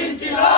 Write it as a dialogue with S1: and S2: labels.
S1: इनकी